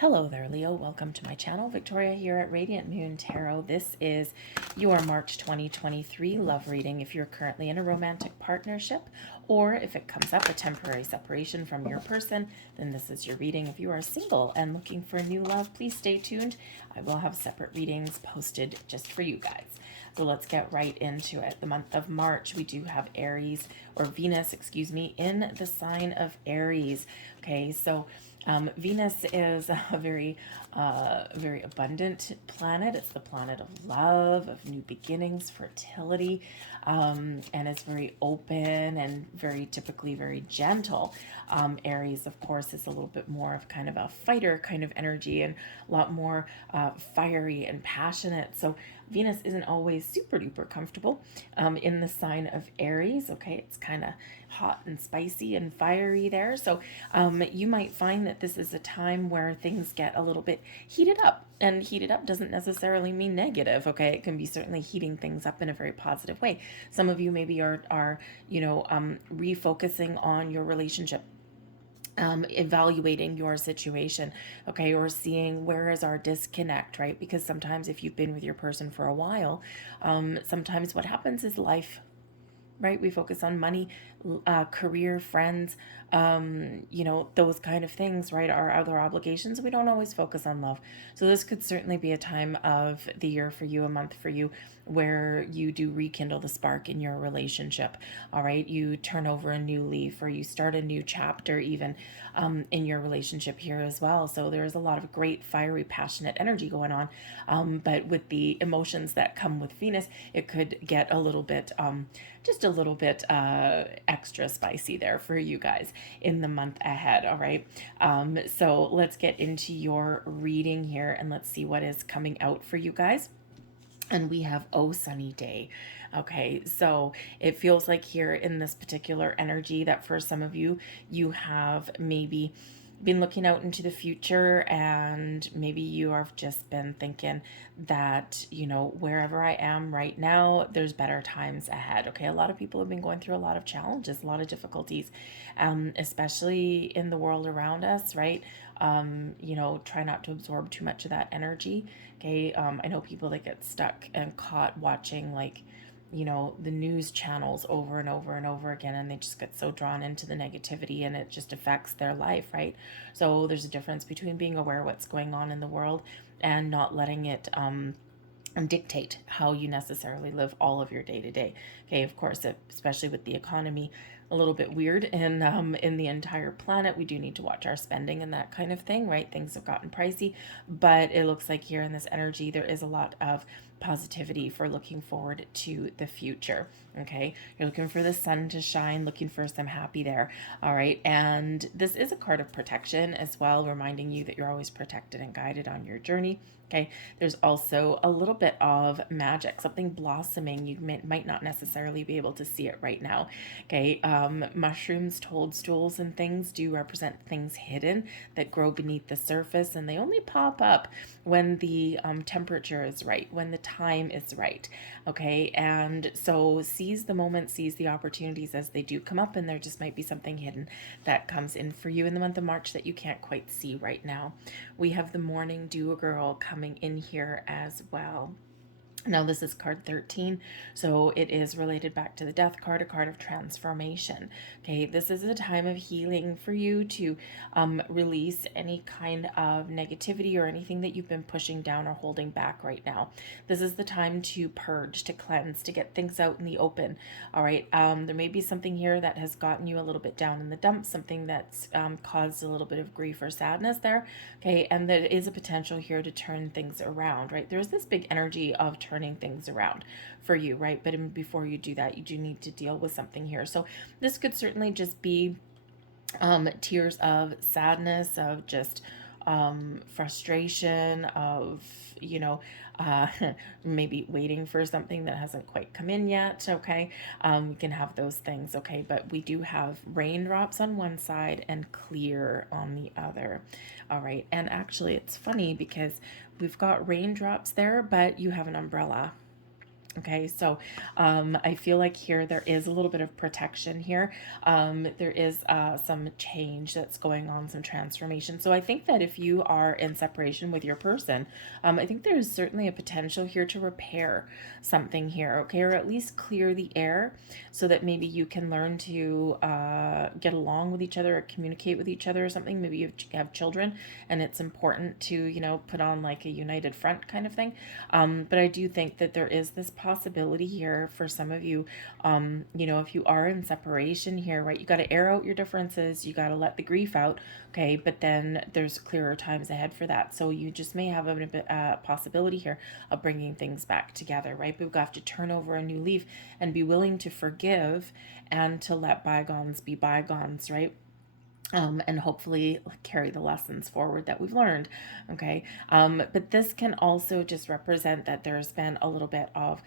Hello there, Leo. Welcome to my channel. Victoria here at Radiant Moon Tarot. This is your March 2023 love reading if you're currently in a romantic partnership, or if it comes up a temporary separation from your person, then this is your reading. If you are single and looking for new love, please stay tuned. I will have separate readings posted just for you guys. So let's get right into it. The month of March, we do have Aries, or Venus, excuse me, in the sign of Aries. Okay, so Venus is a very abundant planet. It's the planet of love, of new beginnings, fertility, and it's very open and very typically very gentle. Aries, of course, is a little bit more of kind of a fighter kind of energy and a lot more fiery and passionate. So Venus isn't always super duper comfortable in the sign of Aries. Okay, it's kind of hot and spicy and fiery there. So you might find that this is a time where things get a little bit heated up. And heated up doesn't necessarily mean negative, okay? It can be certainly heating things up in a very positive way. Some of you maybe are refocusing on your relationship, evaluating your situation, okay, or seeing where is our disconnect, right? Because sometimes if you've been with your person for a while, sometimes what happens is life, right? We focus on money, career, friends, those kind of things, right? Our other obligations. We don't always focus on love. So this could certainly be a time of the year for you, a month for you, where you do rekindle the spark in your relationship. All right. You turn over a new leaf, or you start a new chapter even in your relationship here as well. So there's a lot of great, fiery, passionate energy going on. But with the emotions that come with Venus, it could get a little bit, just a little bit extra spicy there for you guys in the month ahead. All right. So let's get into your reading here and let's see what is coming out for you guys. And we have Oh Sunny Day. Okay, so it feels like here in this particular energy that for some of you, you have maybe been looking out into the future, and maybe you have just been thinking that, wherever I am right now, there's better times ahead. Okay, a lot of people have been going through a lot of challenges, a lot of difficulties, especially in the world around us, right? Try not to absorb too much of that energy. Okay, I know people that get stuck and caught watching the news channels over and over and over again, and they just get so drawn into the negativity and it just affects their life, right? So there's a difference between being aware of what's going on in the world and not letting it dictate how you necessarily live all of your day to day. Okay, of course, especially with the economy a little bit weird in the entire planet, we do need to watch our spending and that kind of thing, right? Things have gotten pricey, but it looks like here in this energy there is a lot of positivity for looking forward to the future. Okay, you're looking for the sun to shine, looking for some happy there. All right, and this is a card of protection as well, reminding you that you're always protected and guided on your journey. Okay, there's also a little bit of magic, something blossoming. You might not necessarily be able to see it right now. Okay, mushrooms, toadstools, and things do represent things hidden that grow beneath the surface, and they only pop up when the temperature is right, when the time is right. Okay, and so seize the moment, seize the opportunities as they do come up, and there just might be something hidden that comes in for you in the month of March that you can't quite see right now. We have the morning dew girl coming in here as well. Now, this is card 13, so it is related back to the death card, a card of transformation. Okay, this is a time of healing for you to release any kind of negativity or anything that you've been pushing down or holding back right now. This is the time to purge, to cleanse, to get things out in the open. All right, there may be something here that has gotten you a little bit down in the dumps, something that's caused a little bit of grief or sadness there. Okay, and there is a potential here to turn things around, right? There's this big energy of turning things around for you, right? But before you do that, you do need to deal with something here. So this could certainly just be tears of sadness, of just frustration, of uh, maybe waiting for something that hasn't quite come in yet. Okay, we can have those things. Okay, but we do have raindrops on one side and clear on the other. All right, and actually it's funny because we've got raindrops there, but you have an umbrella. Okay, so I feel like here there is a little bit of protection here. There is some change that's going on, some transformation. So I think that if you are in separation with your person, I think there is certainly a potential here to repair something here, okay, or at least clear the air so that maybe you can learn to get along with each other or communicate with each other or something. Maybe you have children and it's important to, you know, put on like a united front kind of thing. But I do think that there is this possibility here for some of you, you know, if you are in separation here, right, you got to air out your differences, you got to let the grief out, okay, but then there's clearer times ahead for that. So you just may have a possibility here of bringing things back together, right? But we've got to turn over a new leaf and be willing to forgive and to let bygones be bygones, right? And hopefully carry the lessons forward that we've learned. Okay. But this can also just represent that there's been a little bit of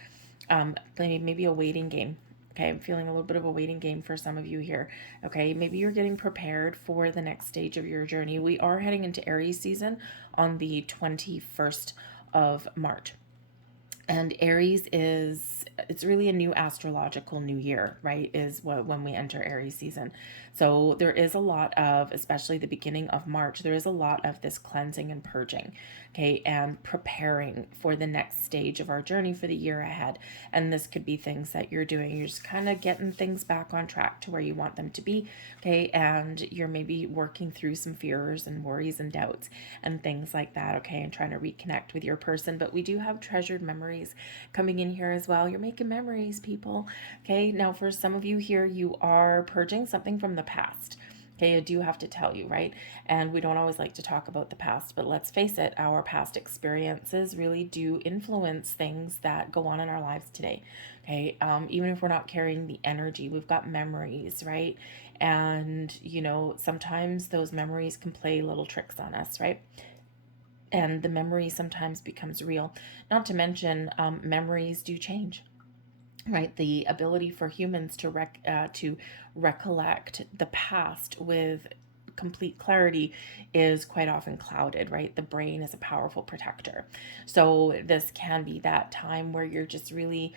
maybe a waiting game. Okay, I'm feeling a little bit of a waiting game for some of you here. Okay, maybe you're getting prepared for the next stage of your journey. We are heading into Aries season on the 21st of March. And Aries is, it's really a new astrological new year, right? Is what when we enter Aries season. So there is a lot of, especially the beginning of March, there is a lot of this cleansing and purging, okay, and preparing for the next stage of our journey for the year ahead. And this could be things that you're doing. You're just kind of getting things back on track to where you want them to be, okay, and you're maybe working through some fears and worries and doubts and things like that, okay, and trying to reconnect with your person. But we do have treasured memories coming in here as well. You're making memories, people, okay. Now for some of you here, you are purging something from the past. Okay, I do have to tell you, right? And we don't always like to talk about the past, but let's face it, our past experiences really do influence things that go on in our lives today. Okay, even if we're not carrying the energy, we've got memories, right? And, you know, sometimes those memories can play little tricks on us, right? And the memory sometimes becomes real. Not to mention, memories do change, right? The ability for humans to recollect the past with complete clarity is quite often clouded, right? The brain is a powerful protector. So this can be that time where you're just really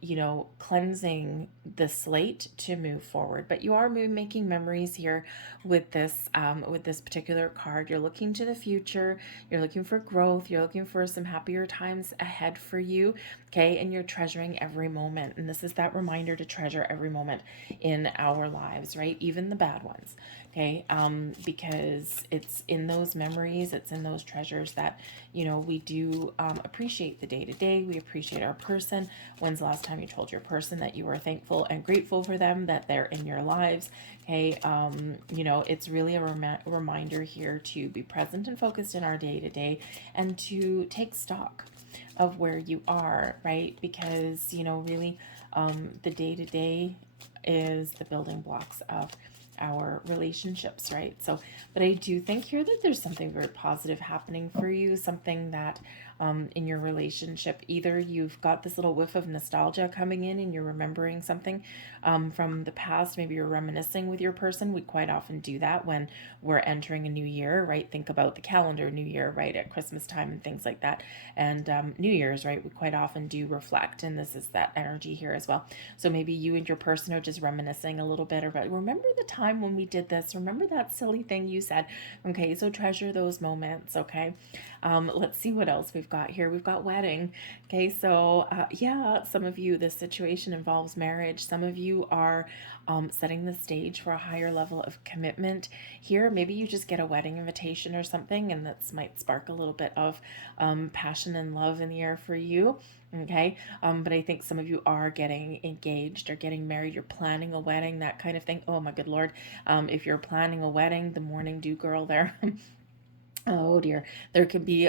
you know, cleansing the slate to move forward. But you are making memories here with this particular card. You're looking to the future. You're looking for growth. You're looking for some happier times ahead for you. Okay, and you're treasuring every moment. And this is that reminder to treasure every moment in our lives, right? Even the bad ones. Okay, because it's in those memories, it's in those treasures that, you know, we do appreciate the day to day. We appreciate our person. When's the last time you told your person that you were thankful and grateful for them, that they're in your lives? Okay, you know, it's really a reminder here to be present and focused in our day to day and to take stock of where you are, right? Because, you know, really the day to day is the building blocks of our relationships, right? So, but I do think here that there's something very positive happening for you, something that in your relationship, either you've got this little whiff of nostalgia coming in and you're remembering something from the past. Maybe you're reminiscing with your person. We quite often do that when we're entering a new year, right? Think about the calendar new year, right? At Christmas time and things like that. And New Year's, right? We quite often do reflect, and this is that energy here as well. So maybe you and your person are just reminiscing a little bit about, remember the time when we did this? Remember that silly thing you said? Okay, so treasure those moments, okay? Let's see what else we've got here. We've got wedding. Okay, so yeah, some of you, this situation involves marriage. Some of you are setting the stage for a higher level of commitment here. Maybe you just get a wedding invitation or something, and that might spark a little bit of passion and love in the air for you. Okay, but I think some of you are getting engaged or getting married. You're planning a wedding, that kind of thing. Oh my good Lord. If you're planning a wedding, the morning dew girl there. Oh dear, there can be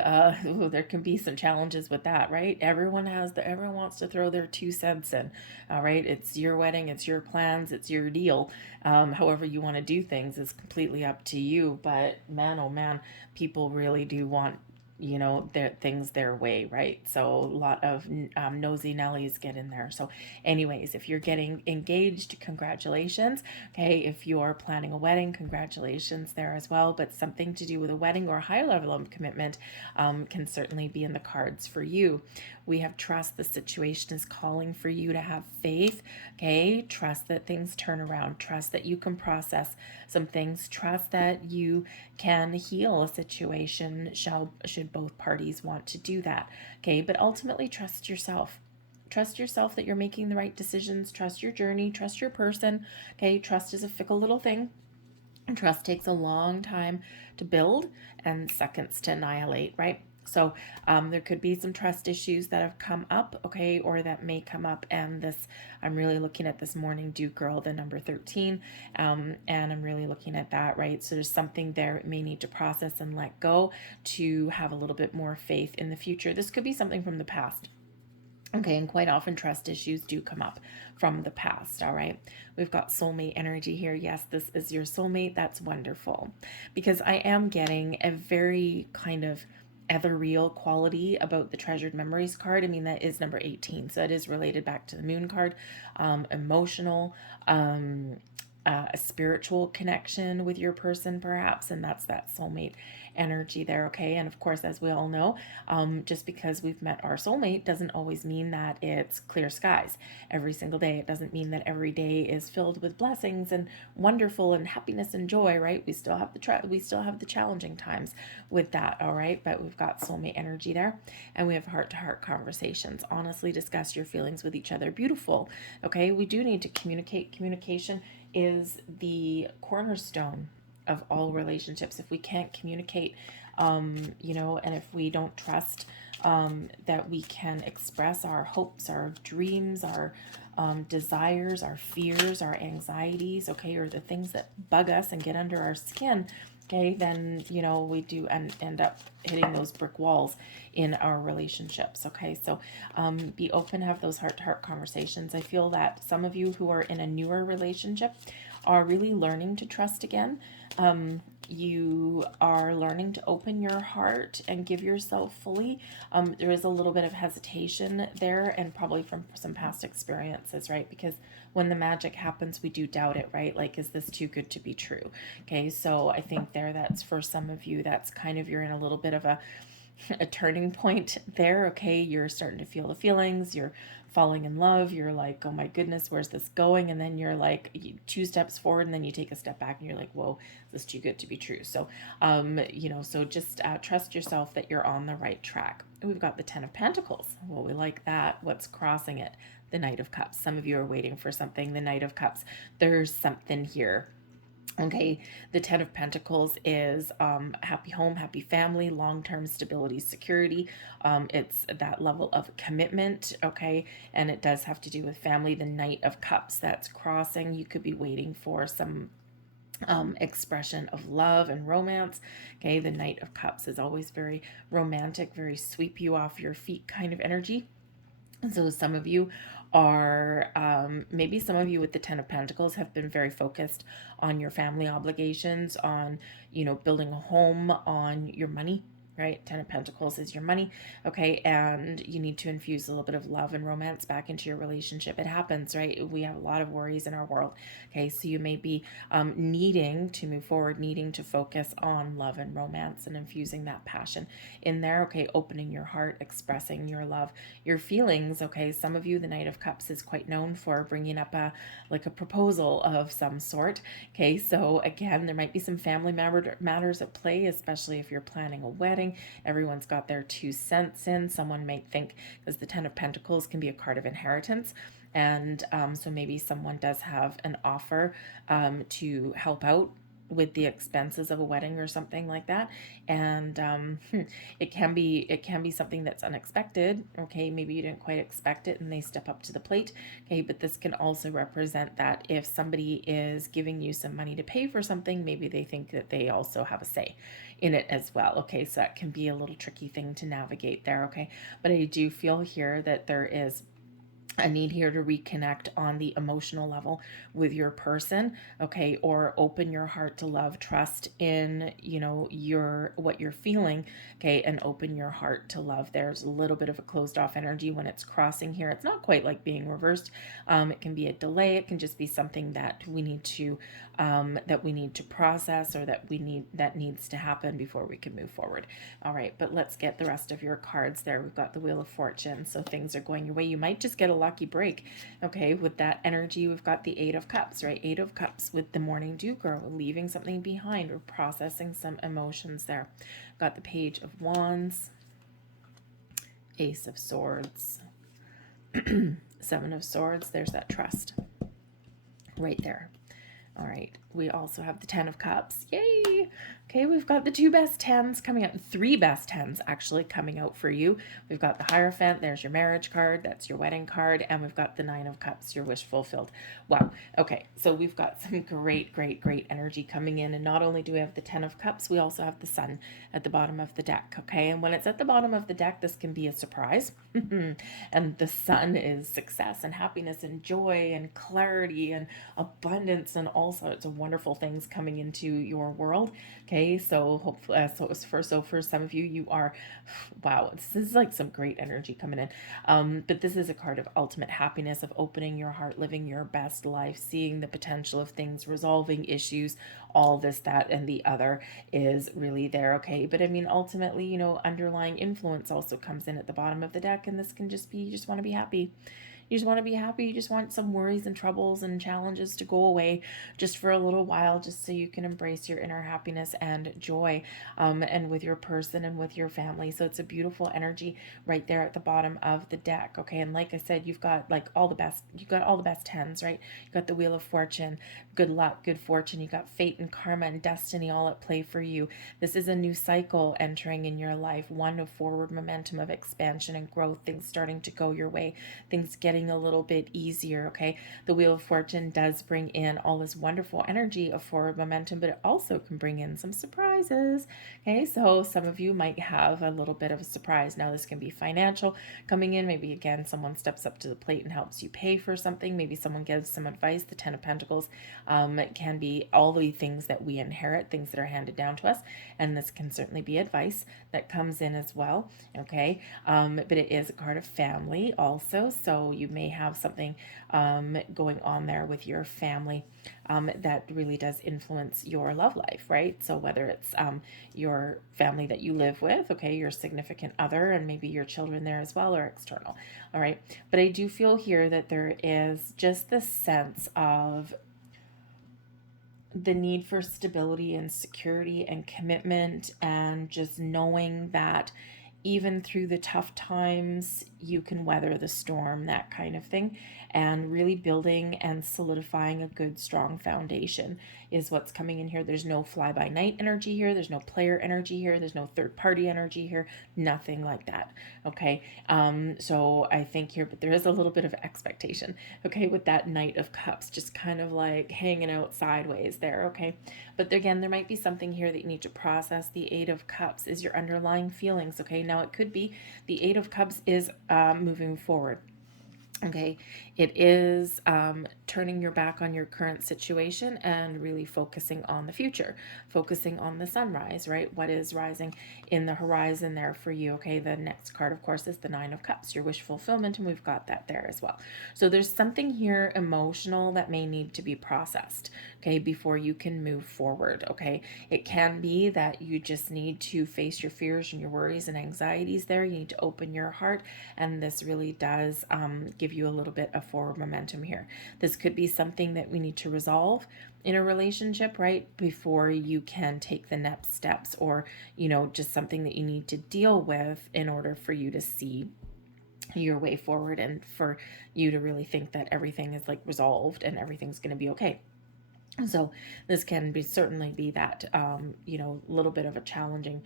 some challenges with that, right? Everyone wants to throw their 2 cents in. All right, it's your wedding, it's your plans, it's your deal. However you want to do things is completely up to you. But man, oh man, people really do want, you know, their things their way, right? So a lot of nosy Nellies get in there. So anyways, if you're getting engaged, congratulations. Okay, if you're planning a wedding, congratulations there as well. But something to do with a wedding or a higher level of commitment can certainly be in the cards for you. We have trust. The situation is calling for you to have faith. Okay. Trust that things turn around. Trust that you can process some things. Trust that you can heal a situation should both parties want to do that. Okay. But ultimately, trust yourself. Trust yourself that you're making the right decisions. Trust your journey. Trust your person. Okay. Trust is a fickle little thing. And trust takes a long time to build and seconds to annihilate, right? So there could be some trust issues that have come up, okay, or that may come up. And this, I'm really looking at this morning dew girl, the number 13, and I'm really looking at that, right? So there's something there it may need to process and let go to have a little bit more faith in the future. This could be something from the past. Okay, and quite often trust issues do come up from the past, all right? We've got soulmate energy here. Yes, this is your soulmate. That's wonderful. Because I am getting a very kind of ethereal quality about the treasured memories card. I mean, that is number 18, so it is related back to the moon card. Emotional, a spiritual connection with your person perhaps, and that's that soulmate energy there. Okay, and of course, as we all know, just because we've met our soulmate doesn't always mean that it's clear skies every single day. It doesn't mean that every day is filled with blessings and wonderful and happiness and joy, right? We still have the challenging times with that, all right? But we've got soulmate energy there, and we have heart-to-heart conversations. Honestly discuss your feelings with each other. Beautiful. Okay, we do need to communicate. Communication is the cornerstone of all relationships. If we can't communicate, and if we don't trust that we can express our hopes, our dreams, our desires, our fears, our anxieties, okay, or the things that bug us and get under our skin, okay, then, we do end up hitting those brick walls in our relationships, okay? So be open, have those heart-to-heart conversations. I feel that some of you who are in a newer relationship are really learning to trust again. You are learning to open your heart and give yourself fully. There is a little bit of hesitation there, and probably from some past experiences, right? Because when the magic happens, we do doubt it, right? Like, is this too good to be true? Okay, so I think that's for some of you, that's kind of, you're in a little bit of a turning point there. Okay, you're starting to feel the feelings, you're falling in love, you're like, oh my goodness, where's this going? And then you're like 2 steps forward, and then you take a step back and you're like, whoa, this is too good to be true. So so just trust yourself that you're on the right track. We've got the 10 of Pentacles. Well, we like that. What's crossing it? The Knight of Cups. Some of you are waiting for something. The Knight of Cups, there's something here. Okay, the 10 of Pentacles is happy home, happy family, long-term stability, security. It's that level of commitment, okay, and it does have to do with family. The Knight of Cups, that's crossing. You could be waiting for some expression of love and romance. Okay, the Knight of Cups is always very romantic, very sweep you off your feet kind of energy. So some of you are, maybe some of you with the 10 of Pentacles have been very focused on your family obligations, on, building a home, on your money, right? 10 of Pentacles is your money, okay? And you need to infuse a little bit of love and romance back into your relationship. It happens, right? We have a lot of worries in our world, okay? So you may be needing to move forward, needing to focus on love and romance and infusing that passion in there, okay? Opening your heart, expressing your love, your feelings, okay? Some of you, the Knight of Cups is quite known for bringing up a proposal of some sort, okay? So again, there might be some family matters at play, especially if you're planning a wedding. Everyone's got their 2 cents in. Someone might think, because the 10 of Pentacles can be a card of inheritance, and so maybe someone does have an offer to help out with the expenses of a wedding or something like that, and it can be something that's unexpected, okay? Maybe you didn't quite expect it and they step up to the plate, okay? But this can also represent that if somebody is giving you some money to pay for something, maybe they think that they also have a say in it as well, okay? So that can be a little tricky thing to navigate there, okay? But I do feel here that there is a need here to reconnect on the emotional level with your person, okay, or open your heart to love, trust in, your what you're feeling, okay, and open your heart to love. There's a little bit of a closed off energy when it's crossing here. It's not quite like being reversed. It can be a delay. It can just be something that we need to process, or that needs to happen before we can move forward. All right, but let's get the rest of your cards there. We've got the Wheel of Fortune, so things are going your way. You might just get a lucky break, okay, with that energy. We've got the Eight of Cups, right? Eight of Cups with the Morning Dew girl, leaving something behind or processing some emotions there. Got the Page of Wands, Ace of Swords, Seven of Swords. There's that trust right there. All right, we also have the Ten of Cups. Yay! Okay, we've got the two best tens coming out, three best tens actually coming out for you. We've got the Hierophant, there's your marriage card, that's your wedding card, and we've got the Nine of Cups, your wish fulfilled. Wow, okay, so we've got some great, great, great energy coming in, and not only do we have the Ten of Cups, we also have the Sun at the bottom of the deck, okay? And when it's at the bottom of the deck, this can be a surprise, and the Sun is success and happiness and joy and clarity and abundance and all sorts of wonderful things coming into your world. Okay, so hopefully, so for some of you, you are, wow, this is like some great energy coming in. But this is a card of ultimate happiness, of opening your heart, living your best life, seeing the potential of things, resolving issues, all this, that, and the other is really there. Okay, but I mean, ultimately, underlying influence also comes in at the bottom of the deck, and this can just be, you just want to be happy. You just want to be happy. You just want some worries and troubles and challenges to go away just for a little while, just so you can embrace your inner happiness and joy, and with your person and with your family. So it's a beautiful energy right there at the bottom of the deck. Okay, and like I said, you've got like all the best. You got all the best tens, right? You got the Wheel of Fortune, good luck, good fortune. You got fate and karma and destiny all at play for you. This is a new cycle entering in your life, one of forward momentum, of expansion and growth, things starting to go your way, things getting a little bit easier. Okay, the Wheel of Fortune does bring in all this wonderful energy of forward momentum, but it also can bring in some surprises. Okay, so some of you might have a little bit of a surprise. Now this can be financial coming in. Maybe again someone steps up to the plate and helps you pay for something. Maybe someone gives some advice. The Ten of Pentacles it can be all the things that we inherit, things that are handed down to us, and this can certainly be advice that comes in as well. Okay, but it is a card of family also, so you may have something going on there with your family that really does influence your love life, right? So whether it's your family that you live with, okay, your significant other, and maybe your children there as well, or external. All right, but I do feel here that there is just this sense of the need for stability and security and commitment, and just knowing that even through the tough times, you can weather the storm, that kind of thing. And really building and solidifying a good, strong foundation is what's coming in here. There's no fly by night energy here. There's no player energy here. There's no third party energy here. Nothing like that. Okay. So I think here, but there is a little bit of expectation. Okay. With that Knight of Cups, just kind of like hanging out sideways there. Okay. But again, there might be something here that you need to process. The Eight of Cups is your underlying feelings. Okay. Now it could be the Eight of Cups is moving forward. Okay, it is turning your back on your current situation and really focusing on the future, focusing on the sunrise, right? What is rising in the horizon there for you? Okay, the next card, of course, is the Nine of Cups, your wish fulfillment, and we've got that there as well. So there's something here emotional that may need to be processed, okay, before you can move forward. Okay, it can be that you just need to face your fears and your worries and anxieties there. You need to open your heart, and this really does give you a little bit of forward momentum here. This could be something that we need to resolve in a relationship, right, before you can take the next steps, or just something that you need to deal with in order for you to see your way forward, and for you to really think that everything is like resolved and everything's going to be okay. So this can be certainly be that little bit of a challenging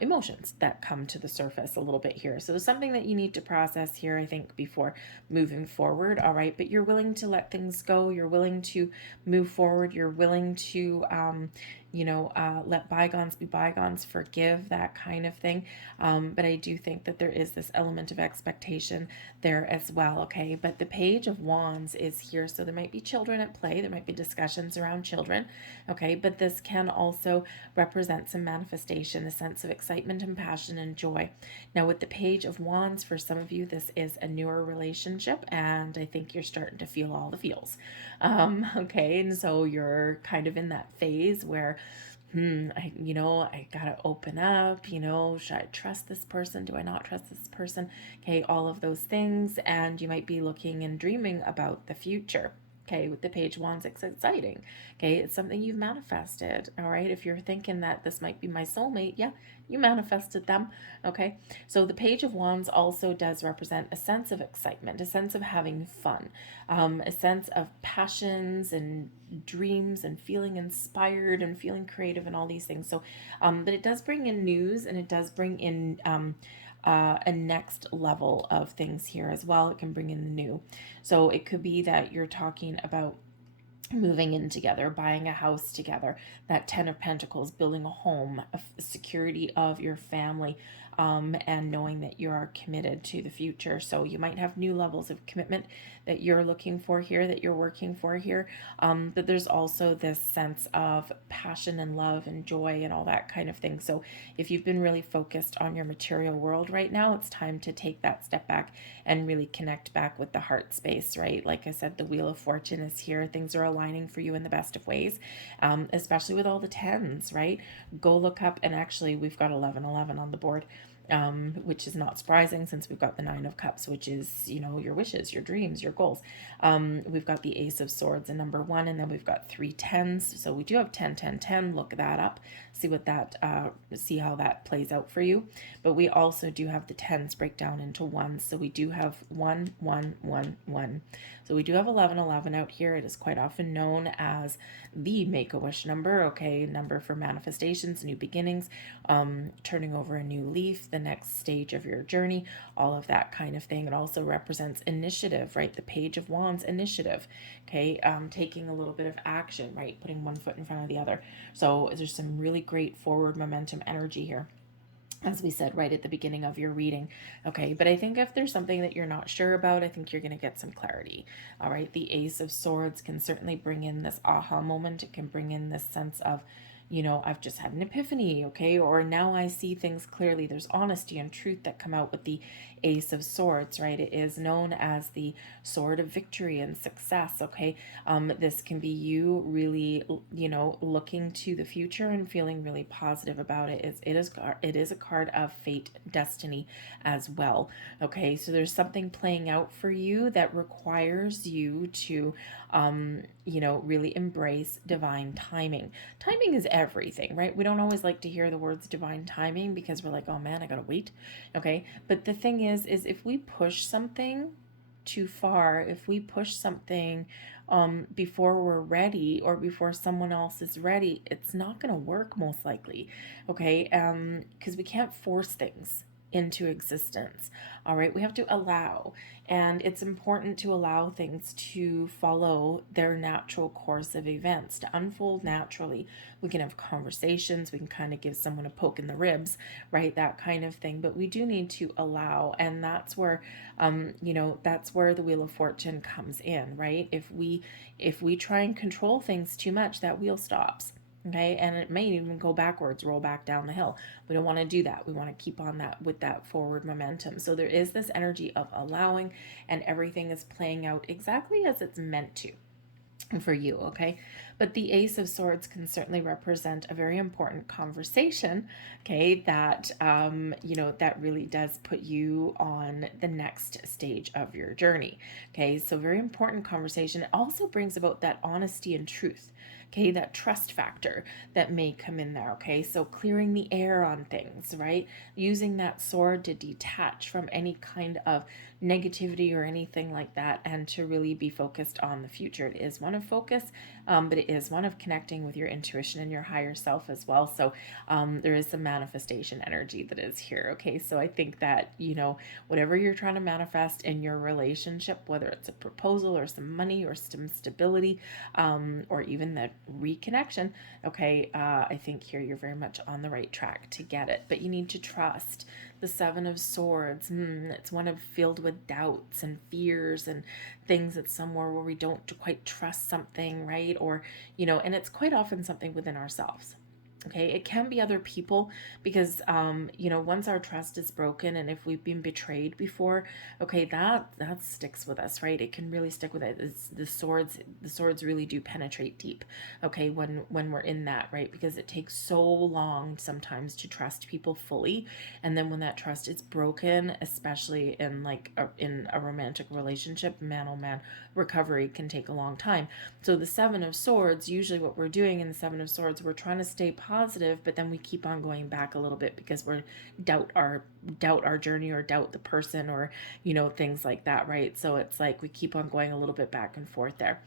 emotions that come to the surface a little bit here. So there's something that you need to process here, I think, before moving forward. All right, but you're willing to let things go. You're willing to move forward. You're willing to let bygones be bygones, forgive, that kind of thing. But I do think that there is this element of expectation there as well, okay? But the Page of Wands is here, so there might be children at play, there might be discussions around children, okay? But this can also represent some manifestation, a sense of excitement and passion and joy. Now, with the Page of Wands, for some of you, this is a newer relationship, and I think you're starting to feel all the feels. Okay, and so you're kind of in that phase where I gotta open up, should I trust this person? Do I not trust this person? Okay, all of those things. And you might be looking and dreaming about the future. Okay, with the Page of Wands, it's exciting. Okay, it's something you've manifested. All right, if you're thinking that this might be my soulmate, yeah, you manifested them. Okay, so the Page of Wands also does represent a sense of excitement, a sense of having fun, a sense of passions and dreams and feeling inspired and feeling creative and all these things. So, but it does bring in news, and it does bring in a next level of things here as well. It can bring in the new. So it could be that you're talking about moving in together, buying a house together, that 10 of Pentacles, building a home, a security of your family, and knowing that you are committed to the future. So you might have new levels of commitment that you're looking for here, that you're working for here. But there's also this sense of passion and love and joy and all that kind of thing. So if you've been really focused on your material world right now, it's time to take that step back and really connect back with the heart space, right? Like I said, the Wheel of Fortune is here. Things are aligning for you in the best of ways, especially with all the tens, right? Go look up, and actually we've got 1111 on the board, which is not surprising since we've got the Nine of Cups, which is, your wishes, your dreams, your goals. We've got the Ace of Swords in number 1, and then we've got 3 tens. So we do have 10, 10, 10. Look that up. See how that plays out for you. But we also do have the tens break down into ones. So we do have 1, 1, 1, 1. So we do have 1111 out here. It is quite often known as the Make-A-Wish number, okay? Number for manifestations, new beginnings, turning over a new leaf, the next stage of your journey, all of that kind of thing. It also represents initiative, right? The Page of Wands, initiative, okay? Taking a little bit of action, right? Putting one foot in front of the other. So there's some really great forward momentum energy here, as we said right at the beginning of your reading. Okay, but I think if there's something that you're not sure about, I think you're going to get some clarity. All right, the Ace of Swords can certainly bring in this aha moment. It can bring in this sense of, I've just had an epiphany, okay? Or now I see things clearly. There's honesty and truth that come out with the Ace of Swords, right? It is known as the sword of victory and success, okay? This can be you really, looking to the future and feeling really positive about it. It is a card of fate, destiny as well, okay? So there's something playing out for you that requires you to, really embrace divine timing. Timing is everything, right? We don't always like to hear the words divine timing because we're like, oh man, I gotta wait, okay? But the thing is if we push something too far, if we push something before we're ready or before someone else is ready, it's not going to work most likely, okay? Because we can't force things into existence. All right, we have to allow, and it's important to allow things to follow their natural course of events, to unfold naturally. We can have conversations, we can kind of give someone a poke in the ribs, right? That kind of thing, but we do need to allow, and that's where that's where the Wheel of Fortune comes in, right? If we try and control things too much, that wheel stops. Okay, and it may even go backwards, roll back down the hill. We don't want to do that. We want to keep on that with that forward momentum. So there is this energy of allowing, and everything is playing out exactly as it's meant to for you, okay? But the Ace of Swords can certainly represent a very important conversation, okay, that that really does put you on the next stage of your journey, okay? So very important conversation. It also brings about that honesty and truth, okay, that trust factor that may come in there, okay? So clearing the air on things, right? Using that sword to detach from any kind of negativity or anything like that, and to really be focused on the future. It is one of focus, but it is one of connecting with your intuition and your higher self as well. So there is some manifestation energy that is here, okay? So I think that, whatever you're trying to manifest in your relationship, whether it's a proposal or some money or some stability, or even the reconnection, okay, I think here you're very much on the right track to get it, but you need to trust. The Seven of Swords, it's one of filled with doubts and fears and things. It's somewhere where we don't quite trust something, right? Or, and it's quite often something within ourselves. Okay, it can be other people because, once our trust is broken and if we've been betrayed before, okay, that sticks with us, right? It can really stick with it. The swords really do penetrate deep, okay, when we're in that, right? Because it takes so long sometimes to trust people fully, and then when that trust is broken, especially in a romantic relationship, man oh man, recovery can take a long time. So the Seven of Swords, usually what we're doing in the Seven of Swords, we're trying to stay positive, but then we keep on going back a little bit because we're doubt our journey, or doubt the person, or things like that, right? So it's like we keep on going a little bit back and forth there.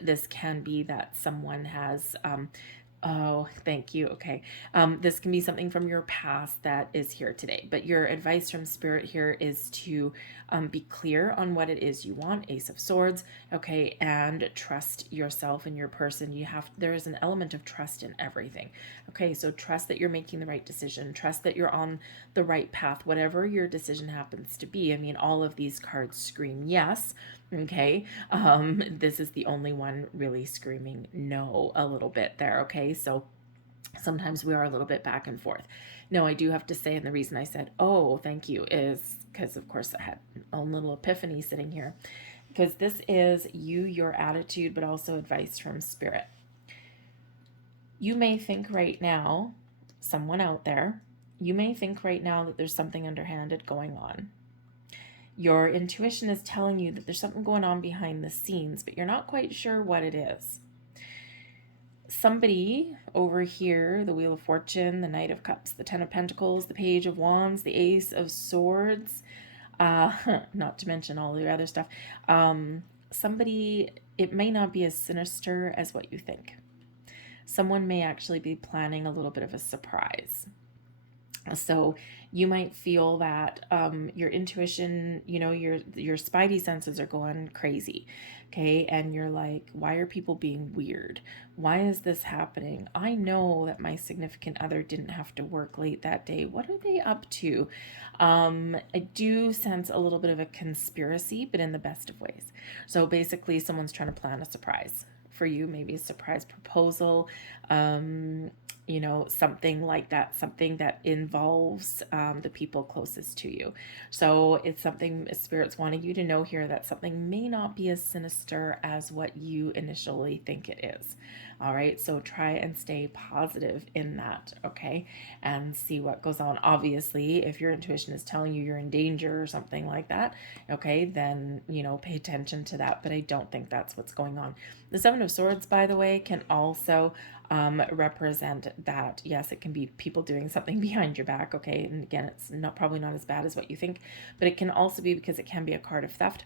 This can be that someone has oh, thank you. Okay. This can be something from your past that is here today, but your advice from Spirit here is to be clear on what it is you want. Ace of Swords. Okay. And trust yourself and your person. There is an element of trust in everything. Okay. So trust that you're making the right decision. Trust that you're on the right path, whatever your decision happens to be. I mean, all of these cards scream yes. Okay. This is the only one really screaming no a little bit there. Okay. So sometimes we are a little bit back and forth. No, I do have to say, and the reason I said, oh, thank you, is because, of course, I had a little epiphany sitting here. Because this is you, your attitude, but also advice from Spirit. You may think right now, someone out there, you may think right now that there's something underhanded going on. Your intuition is telling you that there's something going on behind the scenes, but you're not quite sure what it is. Somebody over here, the Wheel of Fortune, the Knight of Cups, the Ten of Pentacles, the Page of Wands, the Ace of Swords, not to mention all the other stuff. Somebody, it may not be as sinister as what you think. Someone may actually be planning a little bit of a surprise. So you might feel that your intuition, your spidey senses are going crazy, okay? And you're like, why are people being weird? Why is this happening? I know that my significant other didn't have to work late that day. What are they up to? I do sense a little bit of a conspiracy, but in the best of ways. So basically, someone's trying to plan a surprise for you, maybe a surprise proposal, something like that, something that involves the people closest to you. So it's something Spirit's wanting you to know here, that something may not be as sinister as what you initially think it is. All right, so try and stay positive in that, okay, and see what goes on. Obviously, if your intuition is telling you you're in danger or something like that, okay, then, pay attention to that, but I don't think that's what's going on. The Seven of Swords, by the way, can also represent that, yes, it can be people doing something behind your back, okay, and again, it's probably not as bad as what you think, but it can also be because it can be a card of theft.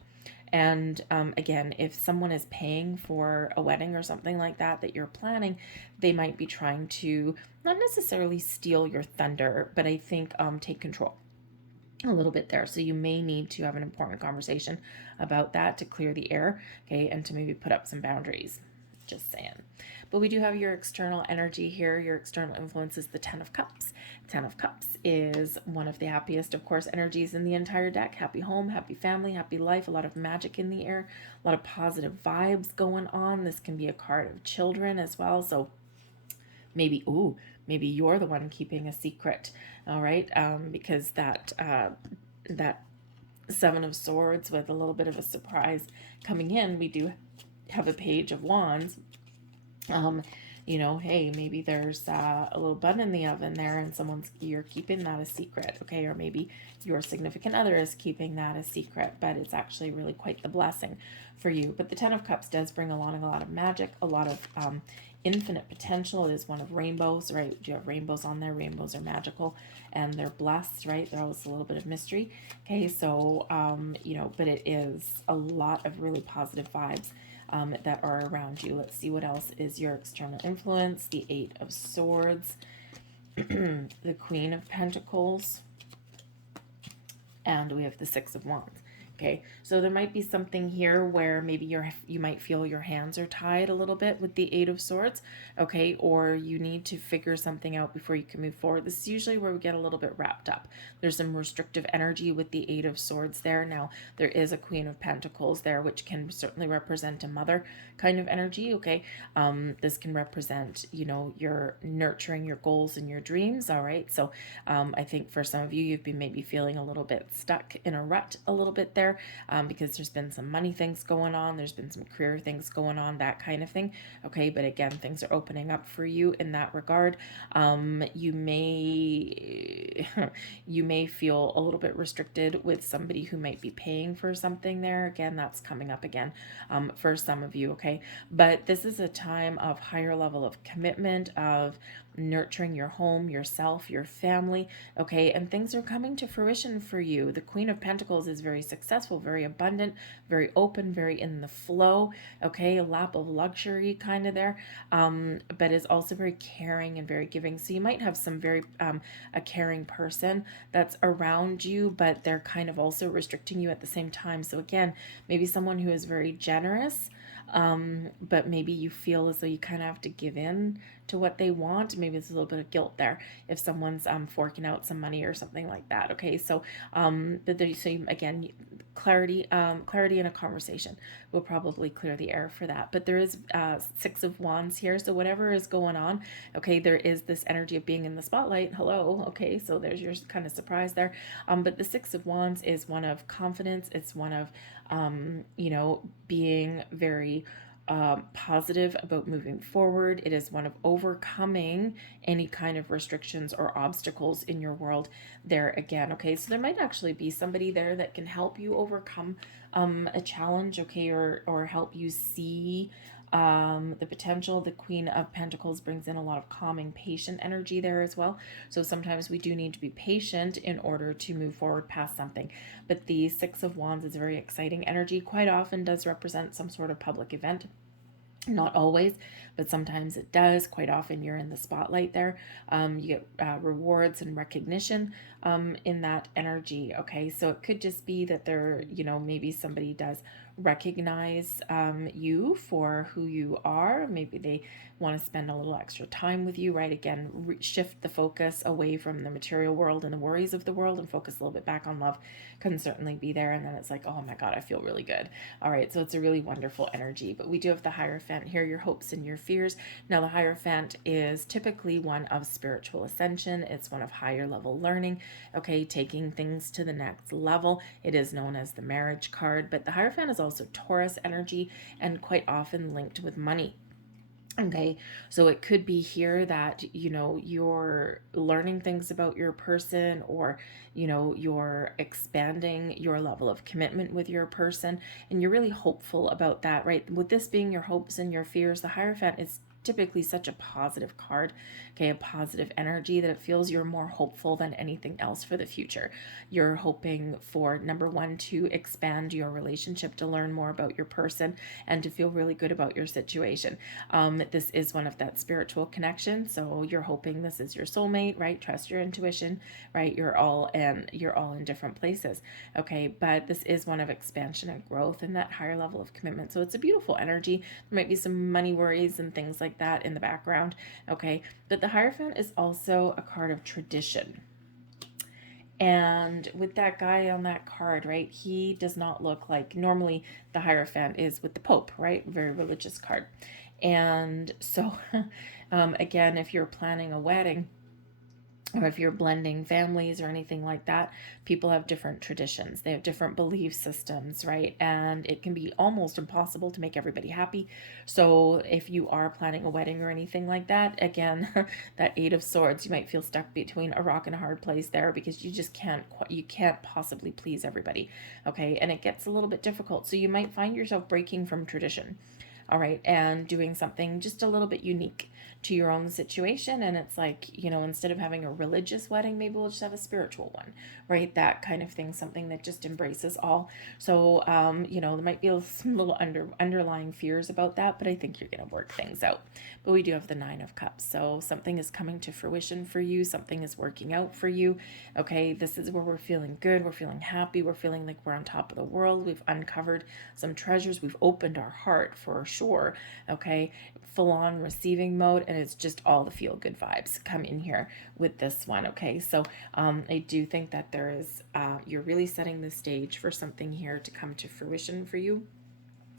And again, if someone is paying for a wedding or something like that you're planning, they might be trying to not necessarily steal your thunder, but I think take control a little bit there. So you may need to have an important conversation about that to clear the air, okay, and to maybe put up some boundaries. Just saying. But we do have your external energy here. Your external influence is the Ten of Cups. Ten of Cups is one of the happiest, of course, energies in the entire deck. Happy home, happy family, happy life, a lot of magic in the air, a lot of positive vibes going on. This can be a card of children as well. So maybe you're the one keeping a secret, all right? Because that Seven of Swords with a little bit of a surprise coming in, we do have a Page of Wands. Hey, maybe there's a little bun in the oven there and you're keeping that a secret, okay? Or maybe your significant other is keeping that a secret, but it's actually really quite the blessing for you. But the Ten of Cups does bring along a lot of magic, a lot of infinite potential. It is one of rainbows, right? Do you have rainbows on there? Rainbows are magical and they're blessed, right? There's always a little bit of mystery, okay? So, but it is a lot of really positive vibes that are around you. Let's see what else is your external influence. The Eight of Swords, the Queen of Pentacles, and we have the Six of Wands. Okay, so there might be something here where maybe you might feel your hands are tied a little bit with the Eight of Swords, okay, or you need to figure something out before you can move forward. This is usually where we get a little bit wrapped up. There's some restrictive energy with the Eight of Swords there. Now, there is a Queen of Pentacles there, which can certainly represent a mother kind of energy, okay? This can represent, you know, your nurturing your goals and your dreams, all right? So I think for some of you, you've been maybe feeling a little bit stuck in a rut a little bit there, because there's been some money things going on, there's been some career things going on, that kind of thing, okay? But again, things are opening up for you in that regard. You may you may feel a little bit restricted with somebody who might be paying for something there. Again, that's coming up again for some of you, okay? But this is a time of higher level of commitment, of nurturing your home, yourself, your family, okay? And things are coming to fruition for you. The Queen of Pentacles is very successful, very abundant, very open, very in the flow, okay? A lap of luxury kind of there, but is also very caring and very giving. So you might have some very a caring person that's around you, but they're kind of also restricting you at the same time. So again, maybe someone who is very generous, but maybe you feel as though you kind of have to give in to what they want. Maybe it's a little bit of guilt there if someone's forking out some money or something like that. Okay, so but there, so again, clarity in a conversation will probably clear the air for that. But there is Six of Wands here, so whatever is going on, okay, there is this energy of being in the spotlight. Hello, okay, so there's your kind of surprise there. But the Six of Wands is one of confidence. It's one of you know, being very positive about moving forward. It is one of overcoming any kind of restrictions or obstacles in your world there again. Okay, so there might actually be somebody there that can help you overcome a challenge, okay, or help you see the potential. The Queen of Pentacles brings in a lot of calming, patient energy there as well. So sometimes we do need to be patient in order to move forward past something. But the Six of Wands is very exciting energy, quite often does represent some sort of public event. Not always, but sometimes it does. Quite often you're in the spotlight there. You get rewards and recognition in that energy. Okay, so it could just be that there, you know, maybe somebody does recognize you for who you are. Maybe they want to spend a little extra time with you, right? Again, shift the focus away from the material world and the worries of the world and focus a little bit back on love can certainly be there. And then it's like, oh my God, I feel really good. All right, so it's a really wonderful energy. But we do have the Hierophant here, your hopes and your fears. Now, the Hierophant is typically one of spiritual ascension. It's one of higher level learning, okay, taking things to the next level. It is known as the marriage card, but the Hierophant is also Taurus energy and quite often linked with money. Okay, so it could be here that, you know, you're learning things about your person, or, you know, you're expanding your level of commitment with your person, and you're really hopeful about that, right? With this being your hopes and your fears, the Hierophant is typically such a positive card, okay, a positive energy, that it feels you're more hopeful than anything else for the future. You're hoping for, number one, to expand your relationship, to learn more about your person, and to feel really good about your situation. This is one of that spiritual connection, so you're hoping this is your soulmate, right? Trust your intuition, right? You're all in different places, okay, but this is one of expansion and growth and that higher level of commitment. So it's a beautiful energy. There might be some money worries and things like that in the background, okay, but the Hierophant is also a card of tradition. And with that guy on that card, right, he does not look like, normally the Hierophant is with the Pope, right? Very religious card. And so again, if you're planning a wedding, or if you're blending families or anything like that, people have different traditions. They have different belief systems, right? And it can be almost impossible to make everybody happy. So if you are planning a wedding or anything like that, again, that Eight of Swords, you might feel stuck between a rock and a hard place there, because you just can't possibly please everybody, okay? And it gets a little bit difficult. So you might find yourself breaking from tradition. all right, and doing something just a little bit unique to your own situation. And it's like, you know, instead of having a religious wedding, maybe we'll just have a spiritual one, right? That kind of thing, something that just embraces all. So, you know, there might be some little underlying fears about that, but I think you're going to work things out. But we do have the Nine of Cups. So something is coming to fruition for you. Something is working out for you. Okay, this is where we're feeling good. We're feeling happy. We're feeling like we're on top of the world. We've uncovered some treasures. We've opened our heart for sure. Okay, full on receiving mode, and it's just all the feel good vibes come in here with this one. Okay, so I do think that there is you're really setting the stage for something here to come to fruition for you.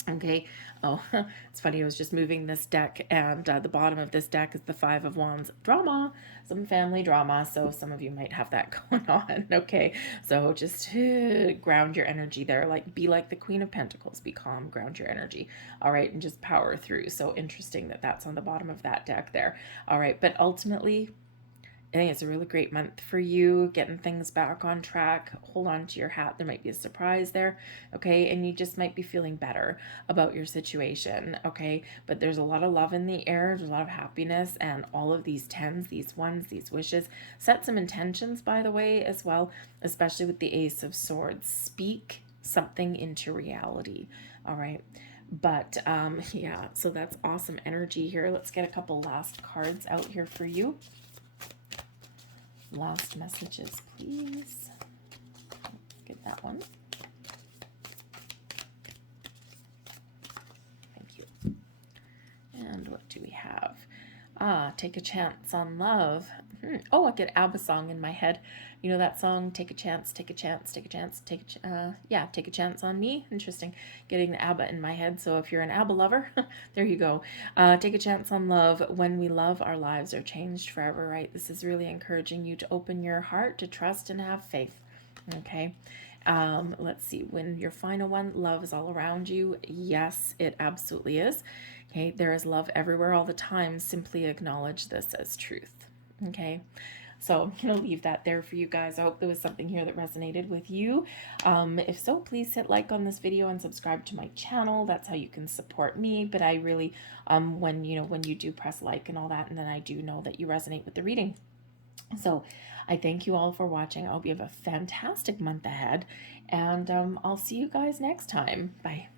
Okay. Oh, it's funny. I was just moving this deck, and the bottom of this deck is the Five of Wands. Drama, some family drama. So some of you might have that going on. Okay. So just ground your energy there. Like, be like the Queen of Pentacles. Be calm, ground your energy. All right. And just power through. So interesting that that's on the bottom of that deck there. All right. But ultimately, I think it's a really great month for you, getting things back on track. Hold on to your hat. There might be a surprise there, okay? And you just might be feeling better about your situation, okay? But there's a lot of love in the air. There's a lot of happiness, and all of these tens, these ones, these wishes. Set some intentions, by the way, as well, especially with the Ace of Swords. Speak something into reality, all right? But yeah, so that's awesome energy here. Let's get a couple last cards out here for you. Last messages, please. Get that one. Thank you. And what do we have? Take a chance on love. Oh, I get ABBA song in my head. You know that song, take a chance, take a chance, take a chance, take a chance on me. Interesting. Getting the ABBA in my head. So if you're an ABBA lover, there you go. Take a chance on love. When we love, our lives are changed forever, right? This is really encouraging you to open your heart, to trust and have faith. Okay. Let's see. When your final one, love is all around you. Yes, it absolutely is. Okay. There is love everywhere all the time. Simply acknowledge this as truth. Okay. So I'm going to leave that there for you guys. I hope there was something here that resonated with you. If so, please hit like on this video and subscribe to my channel. That's how you can support me. But I really, when you do press like and all that, and then I do know that you resonate with the reading. So I thank you all for watching. I hope you have a fantastic month ahead, and I'll see you guys next time. Bye.